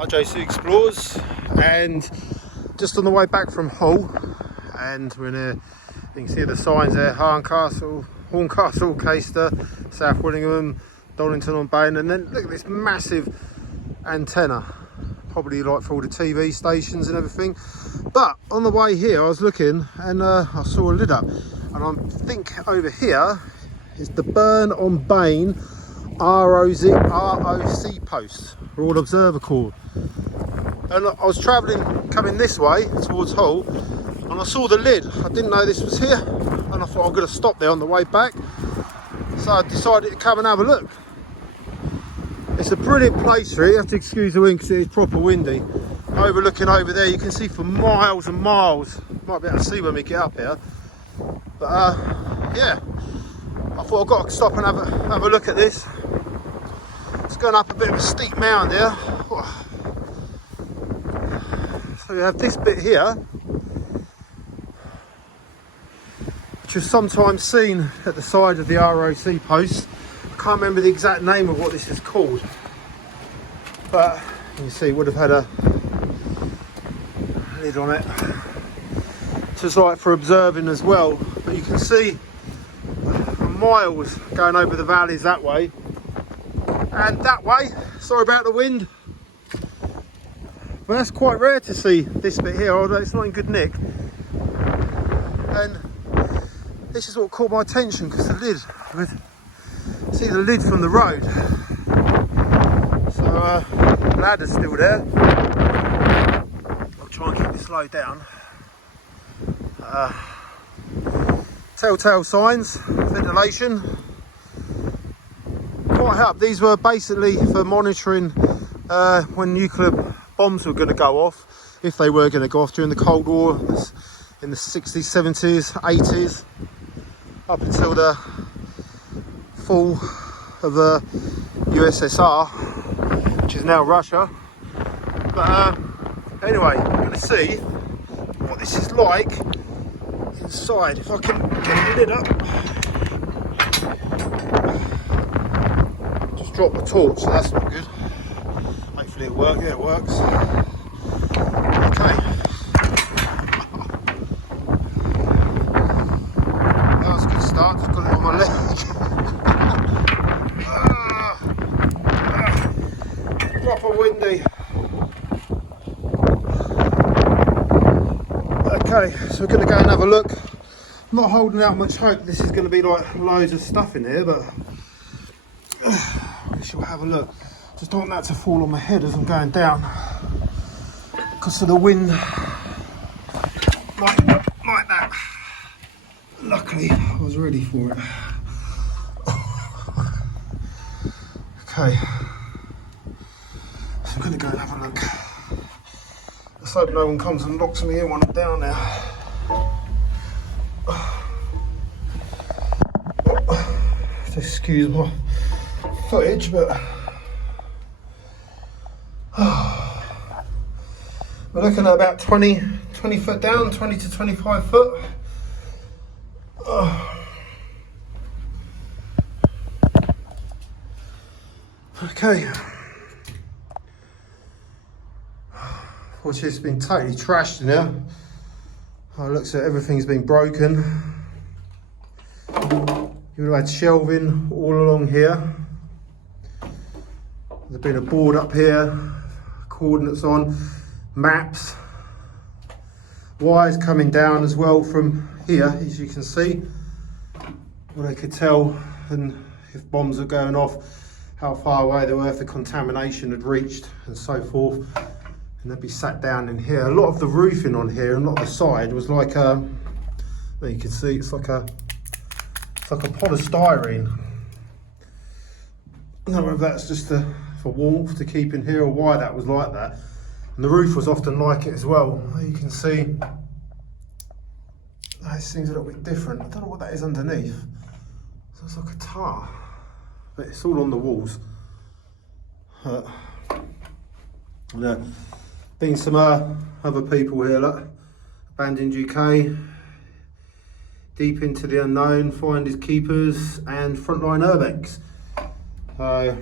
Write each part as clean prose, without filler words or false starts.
RJC Explorers, and just on the way back from Hull, and we're in here. You can see the signs there: Horncastle, Caister, South Willingham, Donington on Bain, and then look at this massive antenna, probably like for all the TV stations and everything. But on the way here I was looking and I saw a lid up, and I think over here is the Burgh on Bain ROC post, Royal Observer Corps. And I was travelling, coming this way towards Hull, and I saw the lid. I didn't know this was here, and I thought I'm going to stop there on the way back. So I decided to come and have a look. It's a brilliant place for it. You have to excuse the wind because it is proper windy. Overlooking over there, you can see for miles and miles. Might be able to see when we get up here. But yeah, I thought I've got to stop and have a look at this. It's going up a bit of a steep mound here. So we have this bit here, which is sometimes seen at the side of the ROC post. I can't remember the exact name of what this is called, but you can see it would have had a lid on it, just like for observing as well. But you can see miles going over the valleys that way and that way. Sorry about the wind, but that's quite rare to see this bit here, although it's not in good nick. And this is what caught my attention, because the lid, see the lid from the road. So the ladder's still there. I'll try and keep this low down. Telltale signs, ventilation. Quite high up. These were basically for monitoring when nuclear bombs were going to go off, if they were going to go off during the Cold War in the 60s, 70s, 80s, up until the fall of the USSR, which is now Russia. But anyway, we're going to see what this is like inside. If I can get the lid up. Just drop the torch, so that's not good. Hopefully it'll work. Yeah, it works. Okay. That was a good start. Just got it on my leg. Proper windy. Okay, so we're going to go and have a look. I'm not holding out much hope this is going to be like loads of stuff in here, but we shall have a look. Just don't want that to fall on my head as I'm going down because of the wind, like that. Luckily I was ready for it. Okay, so I'm going to go and have a look. Let's hope no one comes and locks me in when I'm down there. Excuse my footage, but we're looking at about 20 foot down, 20 to 25 foot. Okay. Which has been totally trashed in here. Oh, it looks like everything's been broken. You would have had shelving all along here. There's been a board up here, coordinates on, maps, wires coming down as well from here, as you can see. Well, they could tell, and if bombs are going off, how far away they were, if the contamination had reached, and so forth. And they'd be sat down in here. A lot of the roofing on here and a lot of the side was like a, well, you can see it's like a polystyrene. I don't know if that's just for warmth to keep in here or why that was like that. And the roof was often like it as well. You can see this thing's a little bit different. I don't know what that is underneath. So it's like a tar, but it's all on the walls. Yeah. Been some other people here, look. Abandoned UK, Deep into the Unknown, Finders Keepers, and Frontline Urbex. So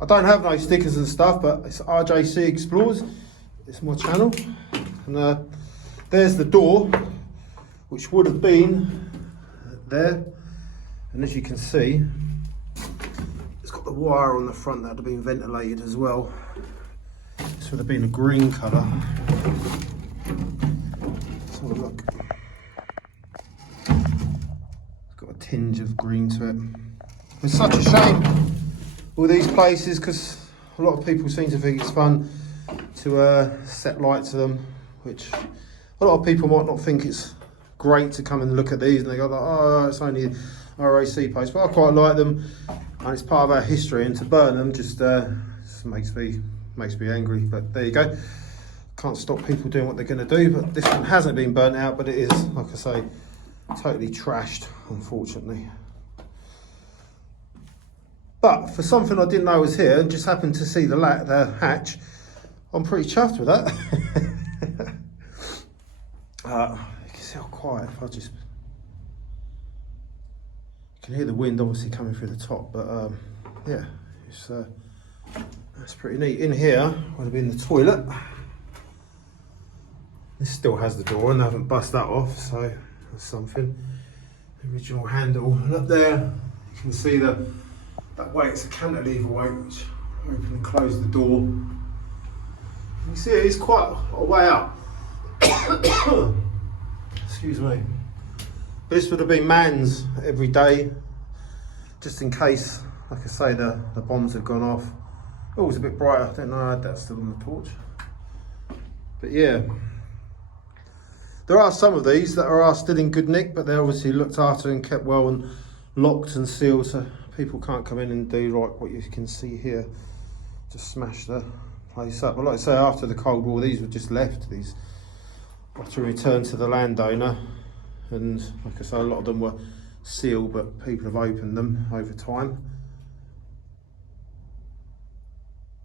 I don't have no stickers and stuff, but it's RJC Explorers. It's my channel. And there's the door, which would have been there. And as you can see, it's got the wire on the front that would have been ventilated as well. This would have been a green colour. Let's have a look. It's got a tinge of green to it. It's such a shame, all these places, because a lot of people seem to think it's fun to set light to them, which a lot of people might not think it's great to come and look at these, and they go like, oh, it's only ROC posts, but I quite like them, and it's part of our history, and to burn them just makes me angry. But there you go, can't stop people doing what they're going to do. But this one hasn't been burnt out, but it is, like I say, totally trashed, unfortunately. But for something I didn't know was here, and just happened to see the hatch, I'm pretty chuffed with that. You can see how quiet, if I just... You can hear the wind obviously coming through the top, but yeah, it's that's pretty neat. In here would have been the toilet. This still has the door and they haven't bust that off, so that's something. The original handle, and up there you can see that way, it's a cantilever weight which open and close the door. You see it is quite a way up. Excuse me. This would have been manned every day, just in case, like I say, the bombs have gone off. Oh, it's a bit brighter. I don't know, I had that still on the torch. But yeah, there are some of these that are still in good nick, but they're obviously looked after and kept well and locked and sealed, so people can't come in and do like what you can see here, just smash the place up. But like I say, after the Cold War, these were just left. These after return to the landowner, and like I say, a lot of them were sealed, but people have opened them over time.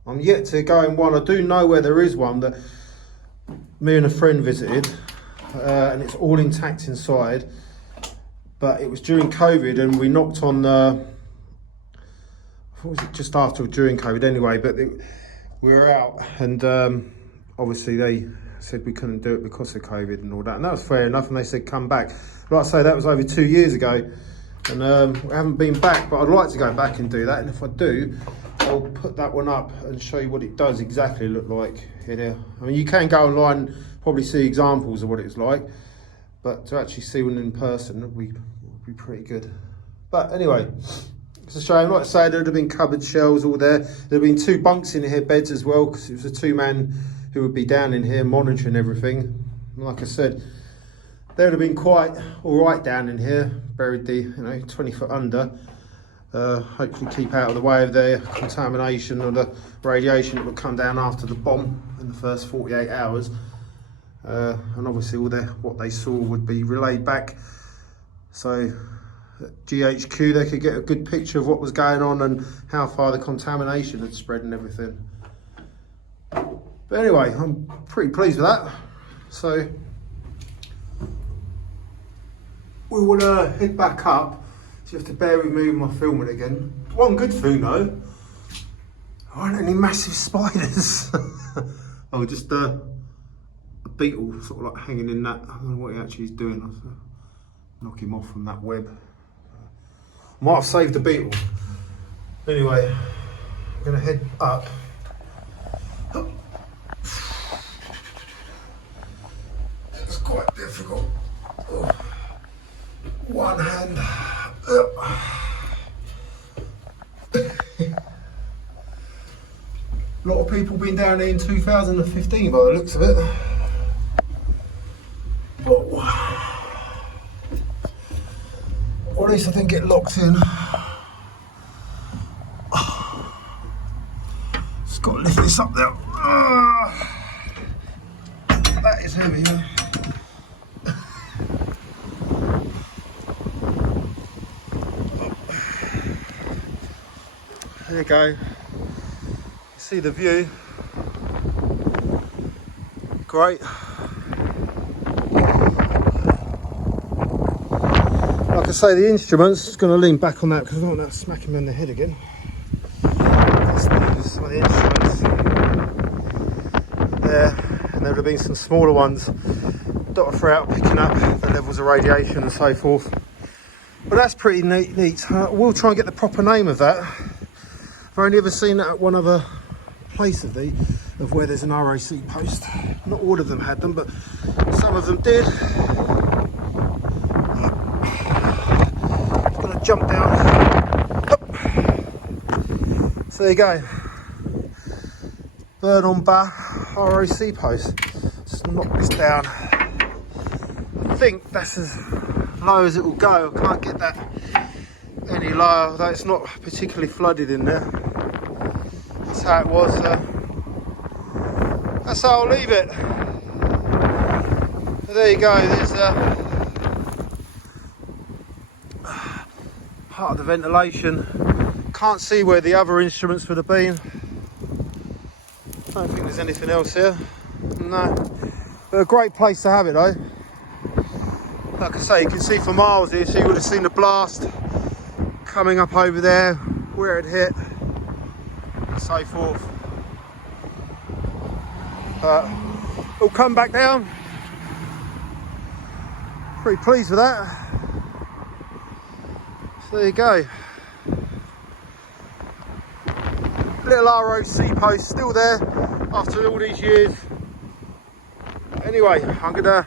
I'm yet to go in one. I do know where there is one that me and a friend visited, and it's all intact inside, but it was during COVID, and we knocked on what was it, just after or during COVID anyway, but we were out, and obviously they said we couldn't do it because of COVID and all that, and that was fair enough, and they said come back. Like I say, that was over 2 years ago, and we haven't been back, but I'd like to go back and do that, and if I do, I'll put that one up and show you what it does exactly look like in here. I mean, you can go online and probably see examples of what it's like, but to actually see one in person would be pretty good. But anyway, it's a shame. Like I say, there would have been cupboard shelves all there. There would have been 2 bunks in here, beds as well, because it was a 2-man who would be down in here monitoring everything. And like I said, they would have been quite all right down in here, buried 20 foot under. Hopefully keep out of the way of the contamination or the radiation that would come down after the bomb in the first 48 hours. And obviously what they saw would be relayed back, so at GHQ they could get a good picture of what was going on and how far the contamination had spread and everything. But anyway, I'm pretty pleased with that, so we will head back up. So you have to bear with me with my filming again. One good thing though, there aren't any massive spiders. Oh, just a beetle sort of like hanging in that. I don't know what he actually is doing. I'll knock him off from that web. Might have saved the beetle. Anyway, I'm gonna head up. It's quite difficult. Oh. One hand. A lot of people been down here in 2015 by the looks of it. But, or at least I didn't get locked in. Just got to lift this up there. That is heavy, man. There you go. You see the view. Great. Like I say, the instruments, just going to lean back on that because I don't want that smacking me in the head again. That's the some of the instruments there, and there would have been some smaller ones dotted throughout, picking up the levels of radiation and so forth. But that's pretty neat. We'll try and get the proper name of that. I've only ever seen that at one other place of where there's an ROC post. Not all of them had them, but some of them did. Just gonna jump down. Up. So there you go. Burgh on Bain ROC post. Just knock this down. I think that's as low as it will go. I can't get that any lower, although it's not particularly flooded in there. That's how it was. That's how I'll leave it. So there you go. There's part of the ventilation. Can't see where the other instruments would have been. Don't think there's anything else here. No. But a great place to have it though. Like I say, you can see for miles here, so you would have seen the blast coming up over there, where it hit, and so forth. It'll come back down. Pretty pleased with that. So there you go. Little ROC post still there after all these years. Anyway, I'm gonna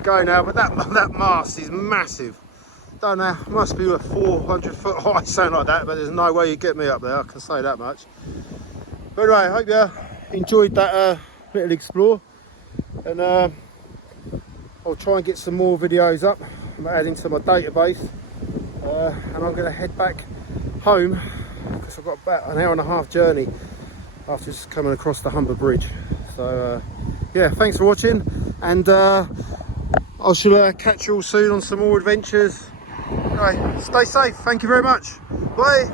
go now, but that mast is massive. Don't know, must be 400 foot high, something like that, but there's no way you get me up there, I can say that much. But anyway, I hope you enjoyed that little explore, and I'll try and get some more videos up. I'm adding to my database, and I'm going to head back home because I've got about an hour and a half journey after just coming across the Humber Bridge. So yeah, thanks for watching, and I shall catch you all soon on some more adventures. Anyway, stay safe, thank you very much, bye.